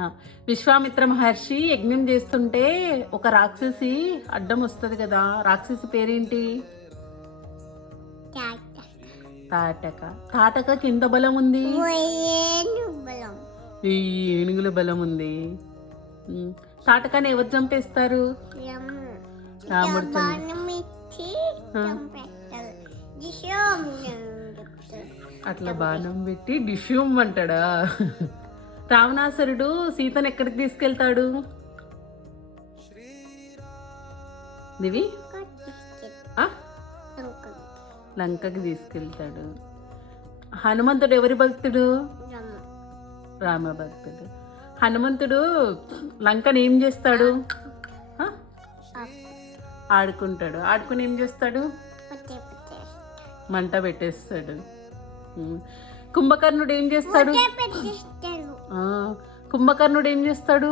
ఆ, విశ్వామిత్ర మహర్షి యజ్ఞం చేస్తుంటే ఒక రాక్షసి అడ్డం వస్తుంది కదా, రాక్షసి పేరేంటి? తాటక. తాటకకి ఎంత బలం ఉంది? ఈ ఏనుగుల బలం ఉంది. తాటకాన్ని ఎవరు చంపేస్తారు? రాముడు అట్లా బాణం పెట్టి డిష్యూమ్ అంటాడా? రావణాసురుడు సీతను ఎక్కడికి తీసుకెళ్తాడు? దివి లంకకి తీసుకెళ్తాడు. హనుమంతుడు ఎవరి భక్తుడు? రామ భక్తుడు. హనుమంతుడు లంకను ఏం చేస్తాడు? ఆడుకుంటాడు. ఆడుకుని ఏం చేస్తాడు? మంట పెట్టేస్తాడు. కుంభకర్ణుడు ఏం చేస్తాడు? కుంభకర్ణుడు ఏం చేస్తాడు?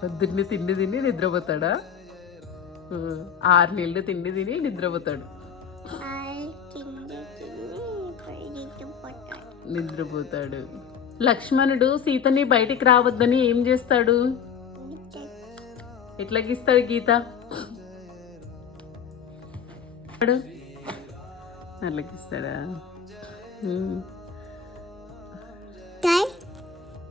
పొద్దున్నే తిండి తిని నిద్రపోతాడా? 6 నెలలు తిండి తిని నిద్రపోతాడు. నిద్రపోతాడు. లక్ష్మణుడు సీతని బయటికి రావద్దని ఏం చేస్తాడు? ఎట్లా గీస్తాడు గీత? అట్లా గీస్తాడా?